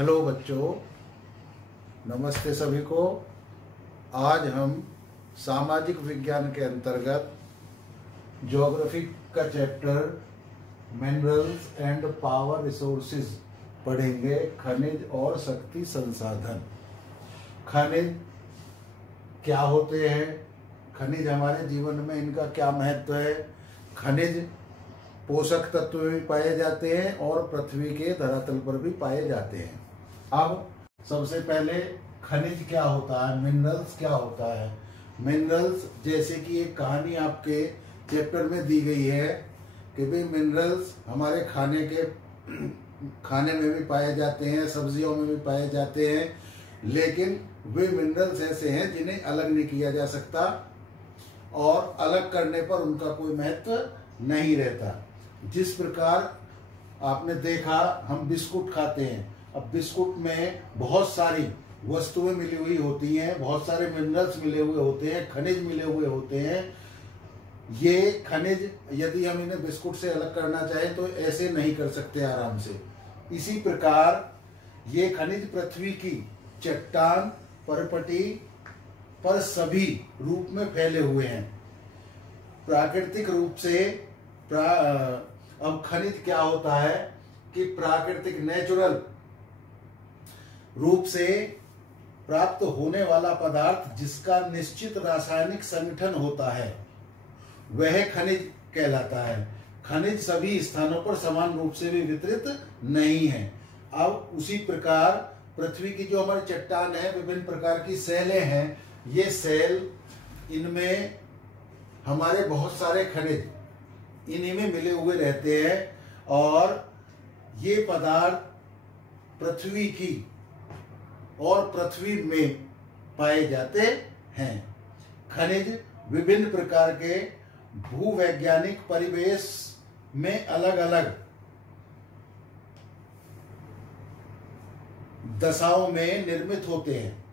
Hello बच्चों, नमस्ते सभी को। आज हम सामाजिक विज्ञान के अंतर्गत ज्योग्राफी का chapter minerals and power resources पढ़ेंगे। खनिज और शक्ति संसाधन। खनिज क्या होते हैं, खनिज हमारे जीवन में इनका क्या महत्व है। खनिज पोषक तत्व भी पाए जाते हैं और पृथ्वी के धरातल पर भी पाए जाते हैं। अब सबसे पहले खनिज क्या होता है, मिनरल्स क्या होता है। मिनरल्स जैसे कि एक कहानी आपके चैप्टर में दी गई है कि भाई मिनरल्स हमारे खाने में भी पाए जाते हैं, सब्जियों में भी पाए जाते हैं, लेकिन वे मिनरल्स ऐसे हैं जिन्हें अलग नहीं किया जा सकता और अलग करने पर उनका कोई महत्व नहीं रहता। जिस प्रकार आपने देखा हम बिस्कुट खाते हैं, अब बिस्कुट में बहुत सारी वस्तुएं मिली हुई होती हैं, बहुत सारे मिनरल्स मिले हुए होते हैं, खनिज मिले हुए होते हैं। ये खनिज यदि हम इन्हें बिस्कुट से अलग करना चाहें तो ऐसे नहीं कर सकते आराम से। इसी प्रकार ये खनिज पृथ्वी की चट्टान परपटी पर सभी रूप में फैले हुए हैं। प्राकृतिक रूप से अब खनिज क्या होता है कि प्राकृतिक नेचुरल रूप से प्राप्त होने वाला पदार्थ जिसका निश्चित रासायनिक संगठन होता है वह खनिज कहलाता है। खनिज सभी स्थानों पर समान रूप से भी वितरित नहीं है। अब उसी प्रकार पृथ्वी की जो हमारी चट्टान है, विभिन्न प्रकार की सेलें हैं। ये सेल, इनमें हमारे बहुत सारे खनिज इन्हीं में मिले हुए रहते हैं और ये पदार्थ पृथ्वी की और पृथ्वी में पाए जाते हैं। खनिज विभिन्न प्रकार के भूवैज्ञानिक परिवेश में अलग अलग दशाओं में निर्मित होते हैं।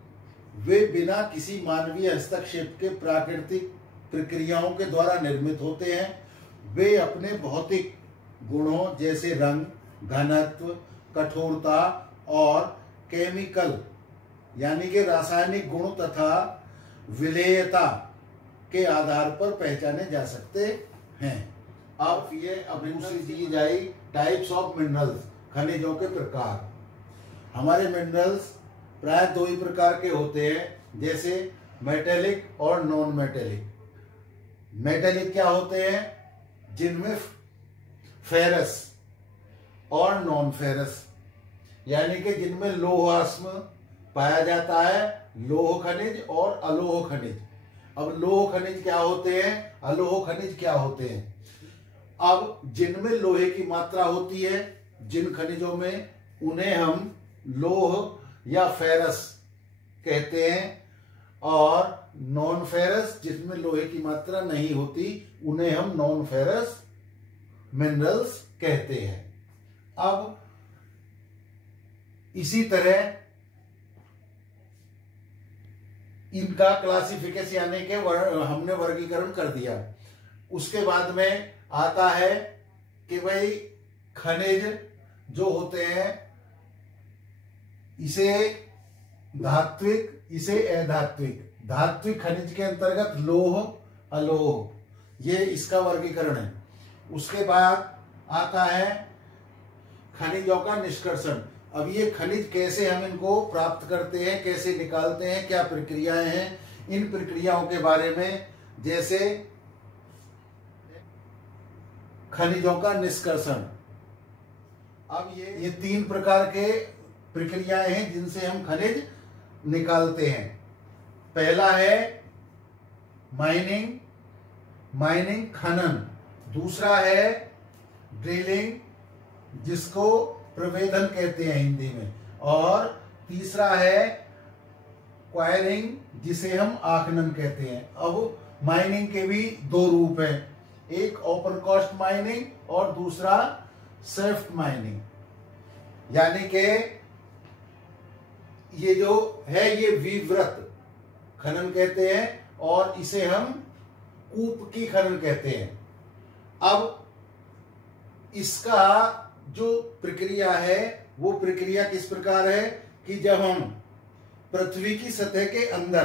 वे बिना किसी मानवीय हस्तक्षेप के प्राकृतिक प्रक्रियाओं के द्वारा निर्मित होते हैं। वे अपने भौतिक गुणों जैसे रंग, घनत्व, कठोरता और केमिकल यानी कि रासायनिक गुण तथा विलेयता के आधार पर पहचाने जा सकते हैं। अब ये दूसरी दी जाए टाइप्स ऑफ मिनरल्स, खनिजों के प्रकार। हमारे मिनरल्स प्राय दो ही प्रकार के होते हैं, जैसे मेटेलिक और नॉन मेटेलिक। मेटेलिक क्या होते हैं, जिनमें फेरस और नॉन फेरस यानी कि जिनमें लोहाश्म पाया जाता है, लोह खनिज और अलोह खनिज। अब लोह खनिज क्या होते हैं, अलोह खनिज क्या होते हैं। अब जिनमें लोहे की मात्रा होती है, जिन खनिजों में, उन्हें हम लोह या फेरस कहते हैं, और नॉन फेरस जिसमें लोहे की मात्रा नहीं होती उन्हें हम नॉन फेरस मिनरल्स कहते हैं। अब इसी तरह इनका क्लासिफिकेशन यानी कि हमने वर्गीकरण कर दिया। उसके बाद में आता है कि भाई खनिज जो होते हैं इसे धात्विक, इसे अधात्विक। धात्विक खनिज के अंतर्गत लोह, अलोह, ये इसका वर्गीकरण है। उसके बाद आता है खनिजों का निष्कर्षण। अब ये खनिज कैसे हम इनको प्राप्त करते हैं, कैसे निकालते हैं, क्या प्रक्रियाएं हैं, इन प्रक्रियाओं के बारे में। जैसे खनिजों का निष्कर्षण। अब ये तीन प्रकार के प्रक्रियाएं हैं जिनसे हम खनिज निकालते हैं। पहला है माइनिंग खनन। दूसरा है ड्रिलिंग, जिसको प्रवेदन कहते हैं हिंदी में। और तीसरा है क्वायरिंग, जिसे हम आखनन कहते हैं। अब माइनिंग के भी दो रूप हैं, एक ओपन कास्ट माइनिंग और दूसरा शाफ्ट माइनिंग। यानी कि ये जो है ये विवृत खनन कहते हैं और इसे हम कूप की खनन कहते हैं। अब इसका जो प्रक्रिया है वो प्रक्रिया किस प्रकार है कि जब हम पृथ्वी की सतह के अंदर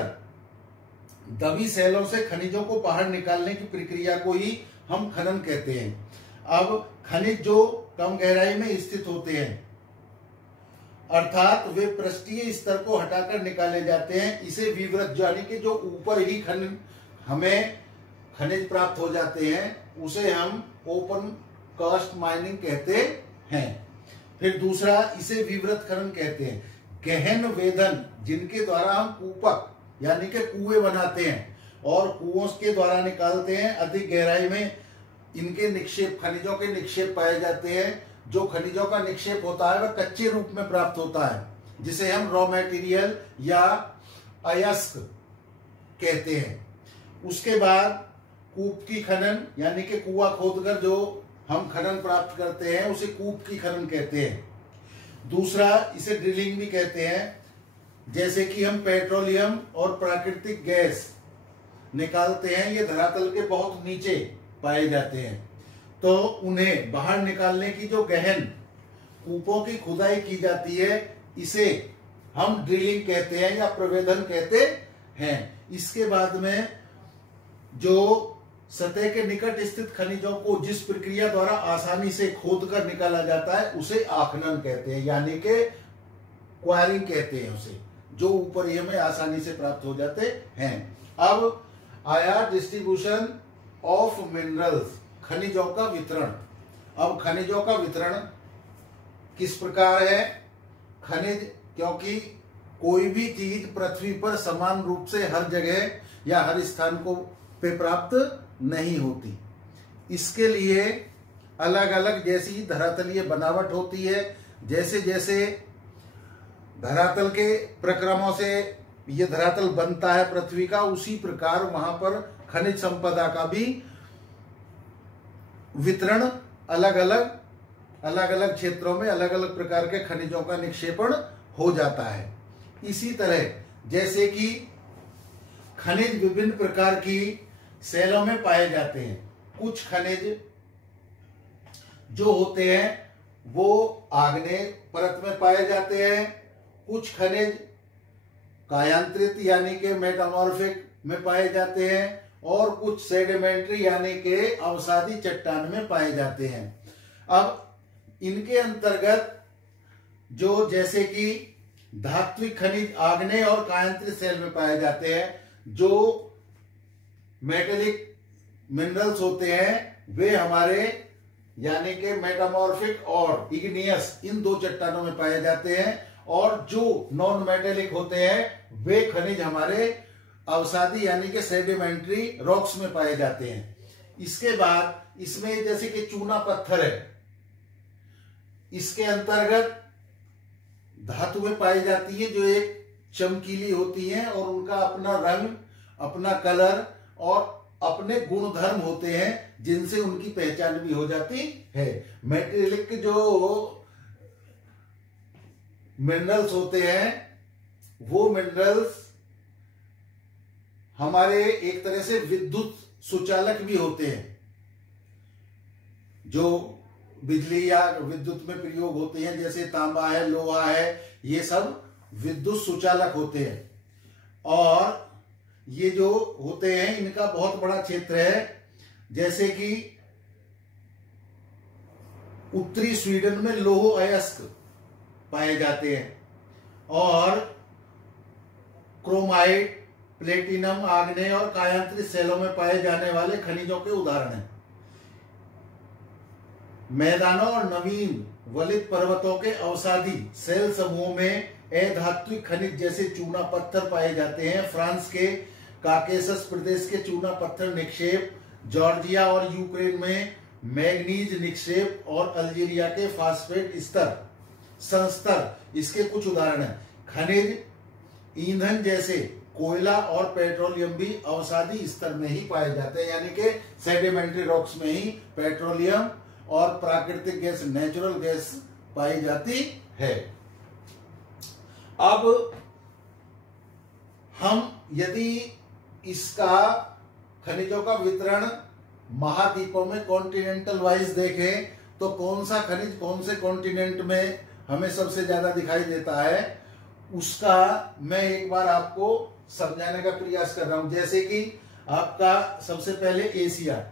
दबी सेलों से खनिजों को बाहर निकालने की प्रक्रिया को ही हम खनन कहते हैं। अब खनिज जो कम गहराई में स्थित होते हैं, अर्थात वे पृष्ठीय स्तर को हटाकर निकाले जाते हैं, इसे विवृत यानी कि जो ऊपर ही हमें खनिज प्राप्त हो जाते हैं, उसे हम ओपन कास्ट माइनिंग कहते हैं। फिर दूसरा, इसे विवृत खनन कहते हैं। गहन वेधन, जिनके द्वारा हम कूपक यानी कि कुएं बनाते हैं और कुओं के द्वारा निकालते हैं, अधिक गहराई में इनके निक्षेप, खनिजों के निक्षेप पाए जाते हैं। जो खनिजों का निक्षेप होता है वह कच्चे रूप में प्राप्त होता है, जिसे हम रॉ मटेरियल या अयस्क कहते हैं। उसके बाद कूप की खनन यानी कि कुआं खोदकर जो हम खनन प्राप्त करते हैं उसे कूप की खनन कहते हैं। दूसरा, इसे ड्रिलिंग भी कहते हैं। जैसे कि हम पेट्रोलियम और प्राकृतिक गैस निकालते हैं, ये धरातल के बहुत नीचे पाए जाते हैं, तो उन्हें बाहर निकालने की जो गहन कूपों की खुदाई की जाती है, इसे हम ड्रिलिंग कहते हैं या प्रवेधन कहते हैं। इसके बाद में जो सतह के निकट स्थित खनिजों को जिस प्रक्रिया द्वारा आसानी से खोदकर निकाला जाता है उसे आखनन कहते हैं, यानी कि क्वायरिंग कहते हैं उसे, जो ऊपर ही हमें आसानी से प्राप्त हो जाते हैं। अब आया डिस्ट्रीब्यूशन ऑफ मिनरल्स, खनिजों का वितरण। अब खनिजों का वितरण किस प्रकार है? खनिज, क्योंकि कोई भी चीज पृथ्वी पर समान रूप से हर जगह या हर स्थान को पे प्राप्त नहीं होती, इसके लिए अलग अलग जैसी धरातलीय बनावट होती है। जैसे जैसे धरातल के प्रक्रमों से ये धरातल बनता है पृथ्वी का, उसी प्रकार वहां पर खनिज संपदा का भी वितरण अलग अलग क्षेत्रों में अलग अलग प्रकार के खनिजों का निक्षेपण हो जाता है। इसी तरह जैसे कि खनिज विभिन्न प्रकार की सेलों में पाए जाते हैं। कुछ खनिज जो होते हैं वो आग्नेय परत में पाए जाते हैं, कुछ खनिज कायांतरित यानी कि मेटामॉर्फिक में पाए जाते हैं, और कुछ सेडिमेंट्री यानी कि अवसादी चट्टान में पाए जाते हैं। अब इनके अंतर्गत जो जैसे कि धात्विक खनिज आग्नेय और कायांतरित सेल में पाए जाते हैं, जो मेटेलिक मिनरल्स होते हैं वे हमारे यानी कि मेटामॉर्फिक और इग्नियस इन दो चट्टानों में पाए जाते हैं, और जो नॉन मेटेलिक होते हैं वे खनिज हमारे अवसादी यानी कि सेडिमेंट्री रॉक्स में पाए जाते हैं। इसके बाद इसमें जैसे कि चूना पत्थर है, इसके अंतर्गत धातुएं पाई जाती है जो एक चमकीली होती हैं और उनका अपना रंग, अपना कलर और अपने गुणधर्म होते हैं, जिनसे उनकी पहचान भी हो जाती है। मेटेलिक जो मिनरल्स होते हैं वो मिनरल्स हमारे एक तरह से विद्युत सुचालक भी होते हैं, जो बिजली या विद्युत में प्रयोग होते हैं, जैसे तांबा है, लोहा है, ये सब विद्युत सुचालक होते हैं। और ये जो होते हैं इनका बहुत बड़ा क्षेत्र है, जैसे कि उत्तरी स्वीडन में लौह अयस्क पाए जाते हैं, और क्रोमाइट, प्लेटिनम आग्नेय और कायांतरित सेलों में पाए जाने वाले खनिजों के उदाहरण हैं। मैदानों और नवीन वलित पर्वतों के अवसादी सेल समूह में अधात्विक खनिज जैसे चूना पत्थर पाए जाते हैं। फ्रांस के काकेसस प्रदेश के चूना पत्थर निक्षेप, जॉर्जिया और यूक्रेन में मैग्नीज निक्षेप और अल्जीरिया के फास्फेट संस्तर इसके कुछ उदाहरण हैं। खनिज ईंधन जैसे कोयला और पेट्रोलियम भी अवसादी स्तर में ही पाए जाते हैं, यानी कि सेडिमेंट्री रॉक्स में ही पेट्रोलियम और प्राकृतिक गैस, नेचुरल गैस पाई जाती है। अब हम यदि इसका खनिजों का वितरण महाद्वीपों में कॉन्टिनेंटल वाइज देखें तो कौन सा खनिज कौन से कॉन्टिनेंट में हमें सबसे ज्यादा दिखाई देता है, उसका मैं एक बार आपको समझाने का प्रयास कर रहा हूं। जैसे कि आपका सबसे पहले एशिया,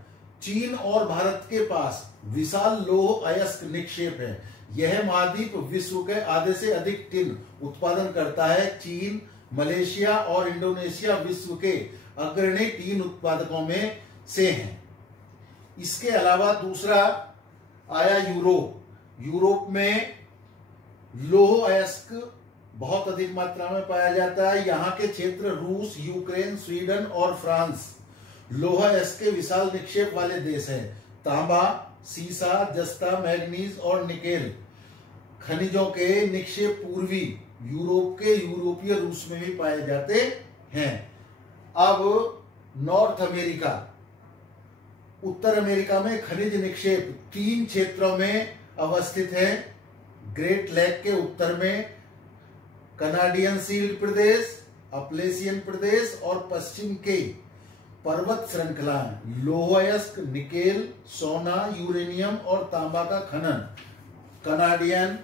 चीन और भारत के पास विशाल लौह अयस्क निक्षेप है। यह महाद्वीप विश्व के आधे से अधिक टिन उत्पादन करता है। चीन, मलेशिया और इंडोनेशिया विश्व के अग्रणी टिन उत्पादकों में से हैं। इसके अलावा दूसरा आया यूरोप। यूरोप में लौह अयस्क बहुत अधिक मात्रा में पाया जाता है। यहाँ के क्षेत्र रूस, यूक्रेन, स्वीडन और फ्रांस लौह अयस्क के विशाल निक्षेप वाले देश हैं। तांबा, सीसा, जस्ता, मैग्नीज और निकेल खनिजों के निक्षेप पूर्वी यूरोप के यूरोपीय रूस में भी पाए जाते हैं। अब नॉर्थ अमेरिका, उत्तर अमेरिका में खनिज निक्षेप 3 क्षेत्रों में अवस्थित है। ग्रेट लेक के उत्तर में कनाडियन सील्ड प्रदेश, अपलेशियन प्रदेश और पश्चिम के पर्वत श्रृंखलाएं लौह अयस्क, निकेल, सोना, यूरेनियम और तांबा का खनन कनाडियन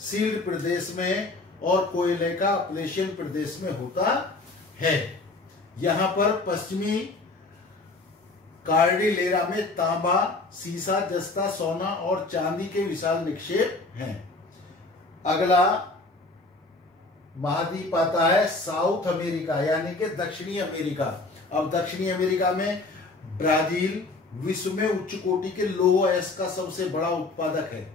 सील्ड प्रदेश में और कोयले का अपलेशियन प्रदेश में होता है। यहां पर पश्चिमी कार्डिलेरा में तांबा, सीसा, जस्ता, सोना और चांदी के विशाल निक्षेप हैं। अगला महाद्वीप आता है साउथ अमेरिका, यानी कि दक्षिणी अमेरिका। अब दक्षिणी अमेरिका में ब्राजील विश्व में उच्च कोटि के लौह अयस्क का सबसे बड़ा उत्पादक है।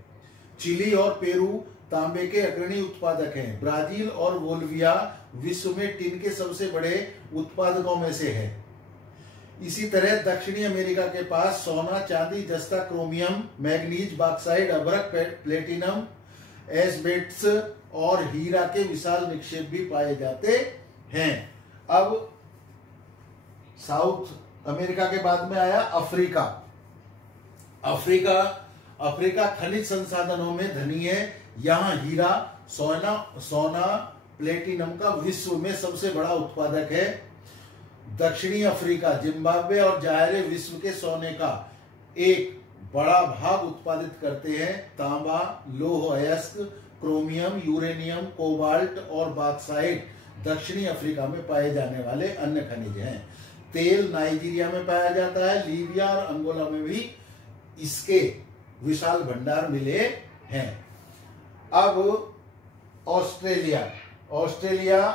चिली और पेरू तांबे के अग्रणी उत्पादक हैं। ब्राजील और बोलिविया विश्व में टिन के सबसे बड़े उत्पादकों में से है। इसी तरह दक्षिणी अमेरिका के पास सोना, चांदी, जस्ता, क्रोमियम, मैग्नीज, बॉक्साइट, अभ्रक, प्लेटिनम, एस्बेस्टस और हीरा के विशाल निक्षेप भी पाए जाते हैं। अब साउथ अमेरिका के बाद में आया अफ्रीका। अफ्रीका खनिज संसाधनों में धनी है। यहाँ हीरा, सोना, प्लेटिनम का विश्व में सबसे बड़ा उत्पादक है। दक्षिणी अफ्रीका, जिम्बाब्वे और जायरे विश्व के सोने का एक बड़ा भाग उत्पादित करते हैं। तांबा, लौह अयस्क, क्रोमियम, यूरेनियम, कोबाल्ट और बॉक्साइट दक्षिणी अफ्रीका में पाए जाने वाले अन्य खनिज हैं। तेल नाइजीरिया में पाया जाता है। लीबिया और अंगोला में भी इसके विशाल भंडार मिले हैं। अब ऑस्ट्रेलिया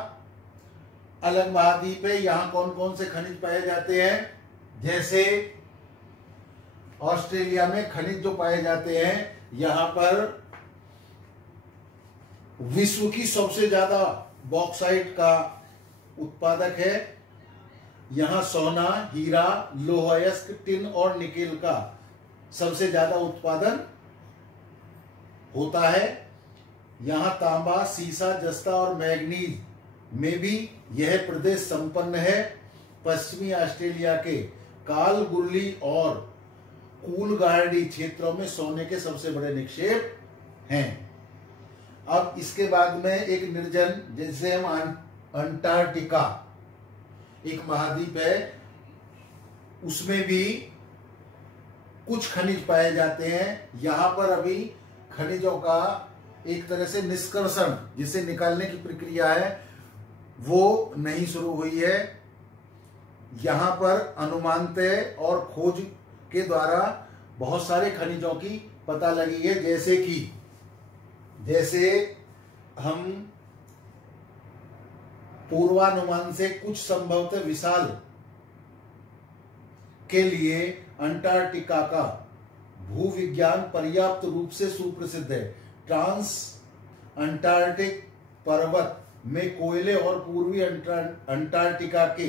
अलग महाद्वीप है। यहाँ कौन कौन से खनिज पाए जाते हैं? जैसे ऑस्ट्रेलिया में खनिज जो पाए जाते हैं, यहाँ पर विश्व की सबसे ज्यादा बॉक्साइट का उत्पादक है। यहाँ सोना, हीरा, लौह अयस्क, टिन और निकेल का सबसे ज्यादा उत्पादन होता है। यहाँ तांबा, सीसा, जस्ता और मैग्नीज में भी यह प्रदेश संपन्न है। पश्चिमी ऑस्ट्रेलिया के कालगुरली और कूलगार्डी क्षेत्रों में सोने के सबसे बड़े निक्षेप हैं। अब इसके बाद में एक निर्जन, जैसे हम अंटार्कटिका एक महाद्वीप है, उसमें भी कुछ खनिज पाए जाते हैं। यहाँ पर अभी खनिजों का एक तरह से निष्कर्षण, जिसे निकालने की प्रक्रिया है, वो नहीं शुरू हुई है। यहाँ पर अनुमानतः और खोज के द्वारा बहुत सारे खनिजों की पता लगी है। जैसे हम पूर्वानुमान से कुछ संभवतः विशाल के लिए अंटार्कटिका का भूविज्ञान पर्याप्त रूप से सुप्रसिद्ध है। ट्रांस अंटार्कटिक पर्वत में कोयले और पूर्वी अंटार्कटिका के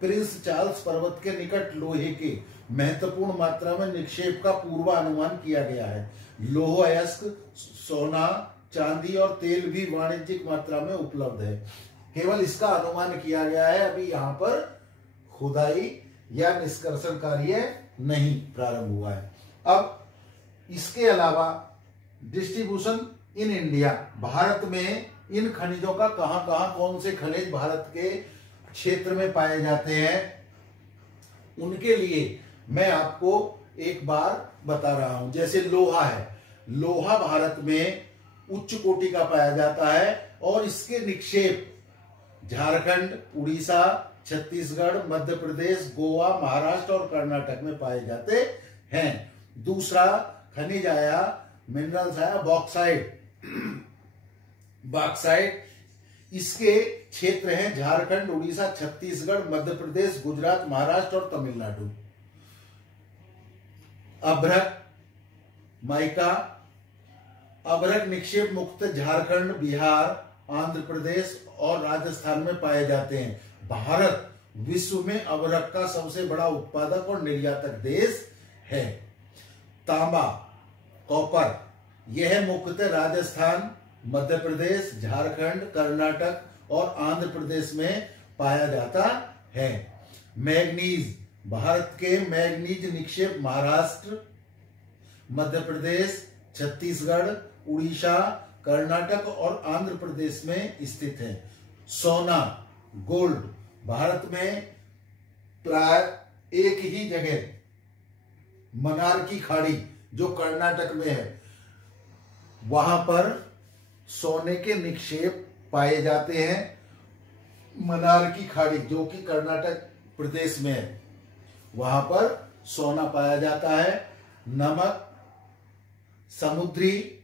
प्रिंस चार्ल्स पर्वत के निकट लोहे के महत्वपूर्ण मात्रा में निक्षेप का पूर्वानुमान किया गया है। लौह अयस्क, सोना, चांदी और तेल भी वाणिज्यिक मात्रा में उपलब्ध है। केवल इसका अनुमान किया गया है। अभी यहाँ पर खुदाई या निष्कर्षण कार्य नहीं प्रारंभ हुआ है। अब इसके अलावा डिस्ट्रीब्यूशन इन इंडिया, भारत में इन खनिजों का कहां कौन से खनिज भारत के क्षेत्र में पाए जाते हैं, उनके लिए मैं आपको एक बार बता रहा हूं। जैसे लोहा है, लोहा भारत में उच्च कोटि का पाया जाता है और इसके निक्षेप झारखंड, उड़ीसा, छत्तीसगढ़, मध्य प्रदेश, गोवा, महाराष्ट्र और कर्नाटक में पाए जाते हैं। दूसरा खनिज आया, मिनरल्स आया बॉक्साइट। बॉक्साइट इसके क्षेत्र हैं झारखंड, उड़ीसा, छत्तीसगढ़, मध्य प्रदेश, गुजरात, महाराष्ट्र और तमिलनाडु। अभ्रक, माइका, अभ्रक निक्षेप मुक्त झारखंड, बिहार, आंध्र प्रदेश और राजस्थान में पाए जाते हैं। भारत विश्व में अभ्रक का सबसे बड़ा उत्पादक और निर्यातक देश है। तांबा, कॉपर, यह मुख्यतः राजस्थान, मध्य प्रदेश, झारखंड, कर्नाटक और आंध्र प्रदेश में पाया जाता है। मैग्नीज, भारत के मैग्नीज निक्षेप महाराष्ट्र, मध्य प्रदेश, छत्तीसगढ़, उड़ीसा, कर्नाटक और आंध्र प्रदेश में स्थित है। सोना, गोल्ड, भारत में प्राय एक ही जगह मन्नार की खाड़ी जो कर्नाटक में है, वहां पर सोने के निक्षेप पाए जाते हैं। मन्नार की खाड़ी जो कि कर्नाटक प्रदेश में है, वहां पर सोना पाया जाता है। नमक समुद्री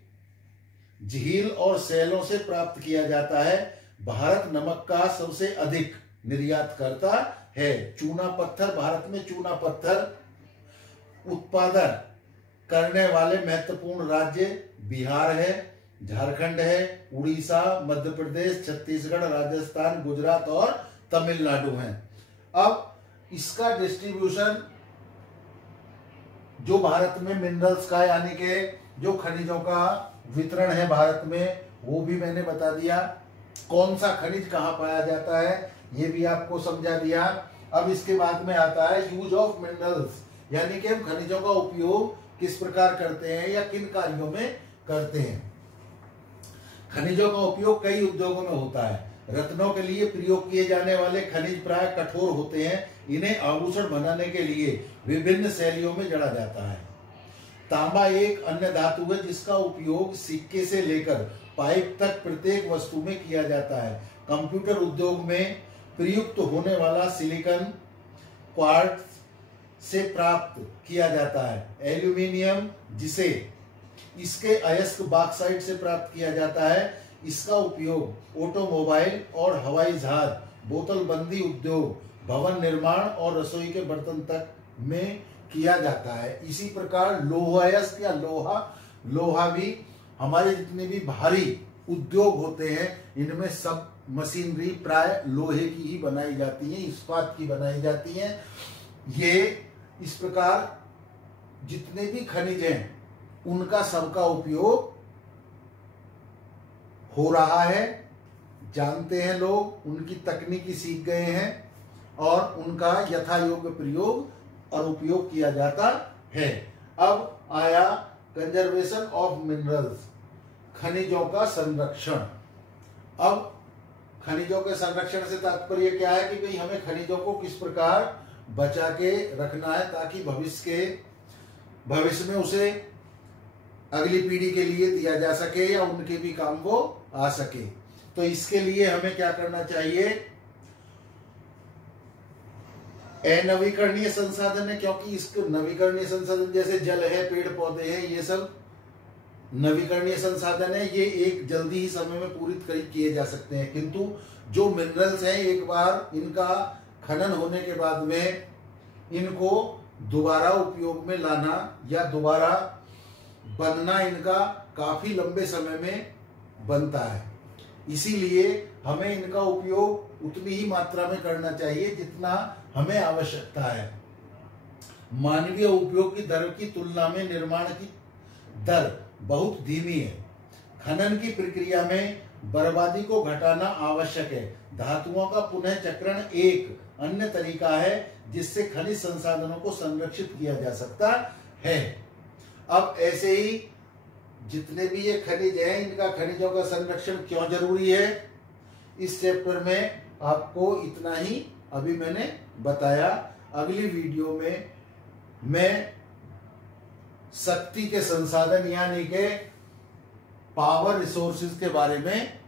झील और सैलों से प्राप्त किया जाता है। भारत नमक का सबसे अधिक निर्यात करता है। चूना पत्थर, भारत में चूना पत्थर उत्पादन करने वाले महत्वपूर्ण राज्य बिहार है, झारखंड है, उड़ीसा, मध्य प्रदेश, छत्तीसगढ़, राजस्थान, गुजरात और तमिलनाडु हैं। अब इसका डिस्ट्रीब्यूशन जो भारत में मिनरल्स का यानी कि जो खनिजों का वितरण है भारत में, वो भी मैंने बता दिया। कौन सा खनिज कहाँ पाया जाता है ये भी आपको समझा दिया। अब इसके बाद में आता है यूज ऑफ मिनरल्स, यानी कि हम खनिजों का उपयोग किस प्रकार करते हैं या किन कार्यों में करते हैं। खनिजों का उपयोग कई उद्योगों में होता है। रत्नों के लिए प्रयोग किए जाने वाले खनिज प्राय कठोर होते हैं। इन्हें आभूषण बनाने के लिए विभिन्न शैलियों में जड़ा जाता है। तांबा एक अन्य धातु है जिसका उपयोग सिक्के से लेकर पाइप तक प्रत्येक वस्तु में किया जाता है। कंप्यूटर उद्योग में प्रयुक्त होने वाला सिलिकॉन क्वार्ट्ज से प्राप्त किया जाता है। एल्यूमिनियम जिसे इसके अयस्क बॉक्साइट से प्राप्त किया जाता है, इसका उपयोग ऑटोमोबाइल और हवाई जहाज, बोतल बंदी उद्योग, भवन निर्माण और रसोई के बर्तन तक में किया जाता है। इसी प्रकार लोहायस्क या लोहा भी हमारे जितने भी भारी उद्योग होते हैं, इनमें सब मशीनरी प्राय लोहे की ही बनाई जाती है, इस्पात की बनाई जाती है। ये इस प्रकार जितने भी खनिज हैं उनका सबका उपयोग हो रहा है, जानते हैं लोग, उनकी तकनीकी सीख गए हैं और उनका यथा योग्य प्रयोग और उपयोग किया जाता है। अब आया कंजर्वेशन ऑफ मिनरल्स, खनिजों का संरक्षण। अब खनिजों के संरक्षण से तात्पर्य क्या है कि भाई हमें खनिजों को किस प्रकार बचा के रखना है ताकि भविष्य में उसे अगली पीढ़ी के लिए दिया जा सके या उनके भी काम वो आ सके। तो इसके लिए हमें क्या करना चाहिए? अनवीकरणीय संसाधन है, क्योंकि इसको नवीकरणीय संसाधन जैसे जल है, पेड़ पौधे हैं, ये सब नवीकरणीय संसाधन है, ये एक जल्दी ही समय में पूरित किए जा सकते हैं। किंतु जो मिनरल्स हैं, एक बार इनका खनन होने के बाद में इनको दोबारा उपयोग में लाना या दोबारा बनना इनका काफी लंबे समय में बनता है। इसीलिए हमें इनका उपयोग उतनी ही मात्रा में करना चाहिए जितना हमें आवश्यकता है। मानवीय उपयोग की दर की तुलना में निर्माण की दर बहुत धीमी है। खनन की प्रक्रिया में बर्बादी को घटाना आवश्यक है। धातुओं का पुनः चक्रण एक अन्य तरीका है जिससे खनिज संसाधनों को संरक्षित किया जा सकता है। अब ऐसे ही जितने भी ये खनिज हैं, इनका खनिजों का संरक्षण क्यों जरूरी है, इस चैप्टर में आपको इतना ही अभी मैंने बताया। अगली वीडियो में मैं शक्ति के संसाधन यानी के पावर रिसोर्सेज के बारे में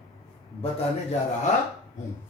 बताने जा रहा हूं।